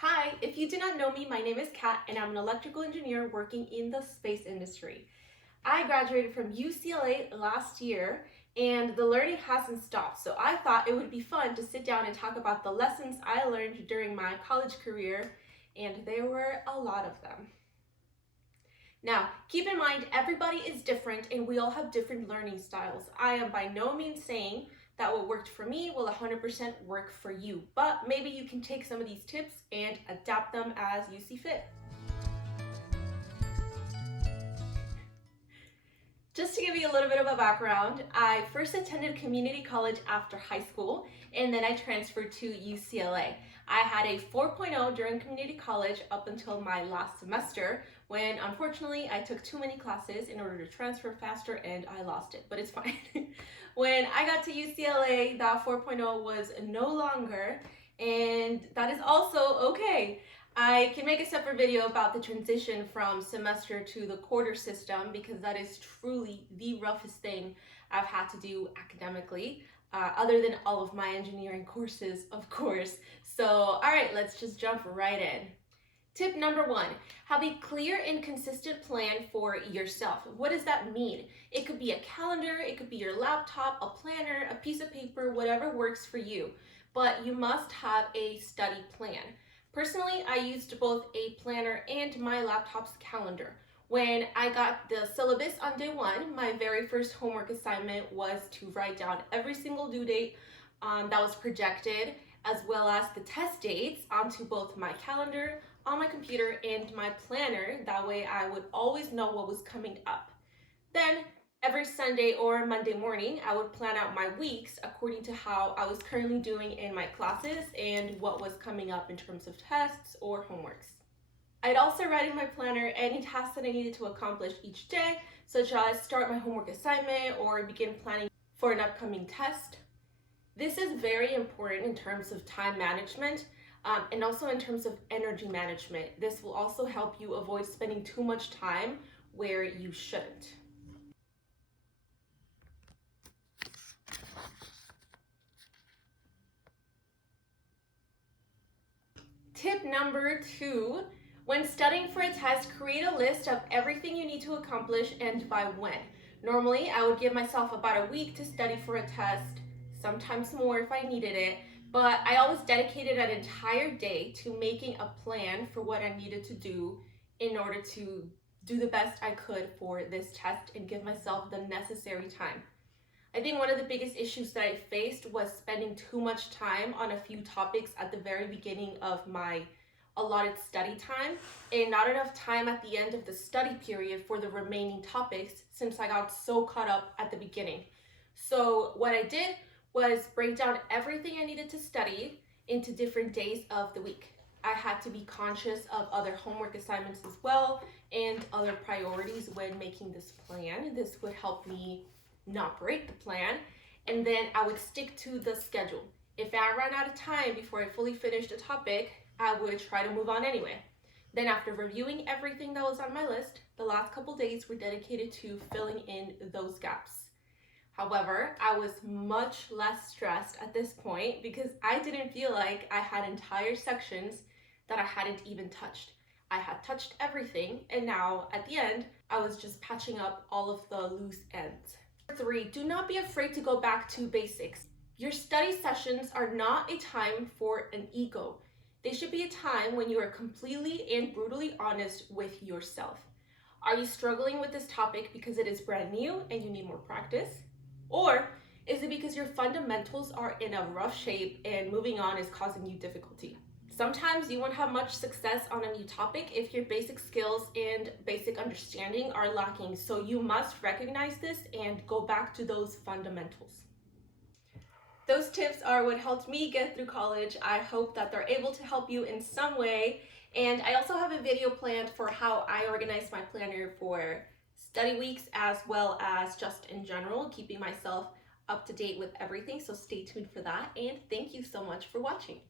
Hi, if you do not know me, my name is Kat and I'm an electrical engineer working in the space industry. I graduated from UCLA last year and the learning hasn't stopped, so I thought it would be fun to sit down and talk about the lessons I learned during my college career, and there were a lot of them. Now, keep in mind, everybody is different and we all have different learning styles. I am by no means saying that what worked for me will 100% work for you, but maybe you can take some of these tips and adapt them as you see fit. Just to give you a little bit of a background, I first attended community college after high school, and then I transferred to UCLA. I had a 4.0 during community college up until my last semester, when unfortunately I took too many classes in order to transfer faster and I lost it, but it's fine. When I got to UCLA, that 4.0 was no longer, and that is also okay. I can make a separate video about the transition from semester to the quarter system because that is truly the roughest thing I've had to do academically, other than all of my engineering courses, of course. So, all right, let's just jump right in. Tip number 1, have a clear and consistent plan for yourself. What does that mean? It could be a calendar, it could be your laptop, a planner, a piece of paper, whatever works for you. But you must have a study plan. Personally, I used both a planner and my laptop's calendar. When I got the syllabus on day 1, my very first homework assignment was to write down every single due date that was projected, as well as the test dates onto both my calendar, on my computer, and my planner. That way I would always know what was coming up. Then every Sunday or Monday morning, I would plan out my weeks according to how I was currently doing in my classes and what was coming up in terms of tests or homeworks. I'd also write in my planner any tasks that I needed to accomplish each day, such as start my homework assignment or begin planning for an upcoming test. This is very important in terms of time management and also in terms of energy management. This will also help you avoid spending too much time where you shouldn't. Tip number 2, when studying for a test, create a list of everything you need to accomplish and by when. Normally, I would give myself about a week to study for a test, sometimes more if I needed it, but I always dedicated an entire day to making a plan for what I needed to do in order to do the best I could for this test and give myself the necessary time. I think one of the biggest issues that I faced was spending too much time on a few topics at the very beginning of my allotted study time and not enough time at the end of the study period for the remaining topics since I got so caught up at the beginning. So what I did was break down everything I needed to study into different days of the week. I had to be conscious of other homework assignments as well and other priorities when making this plan. This would help me not break the plan, and then I would stick to the schedule. If I ran out of time before I fully finished a topic, I would try to move on anyway. Then after reviewing everything that was on my list, the last couple days were dedicated to filling in those gaps. However, I was much less stressed at this point because I didn't feel like I had entire sections that I hadn't even touched. I had touched everything, and now at the end, I was just patching up all of the loose ends. 3, do not be afraid to go back to basics. Your study sessions are not a time for an ego. They should be a time when you are completely and brutally honest with yourself. Are you struggling with this topic because it is brand new and you need more practice? Or is it because your fundamentals are in a rough shape and moving on is causing you difficulty? Sometimes you won't have much success on a new topic if your basic skills and basic understanding are lacking, so you must recognize this and go back to those fundamentals. Those tips are what helped me get through college. I hope that they're able to help you in some way, and I also have a video planned for how I organize my planner for study weeks as well as just in general, keeping myself up to date with everything, so stay tuned for that, and thank you so much for watching.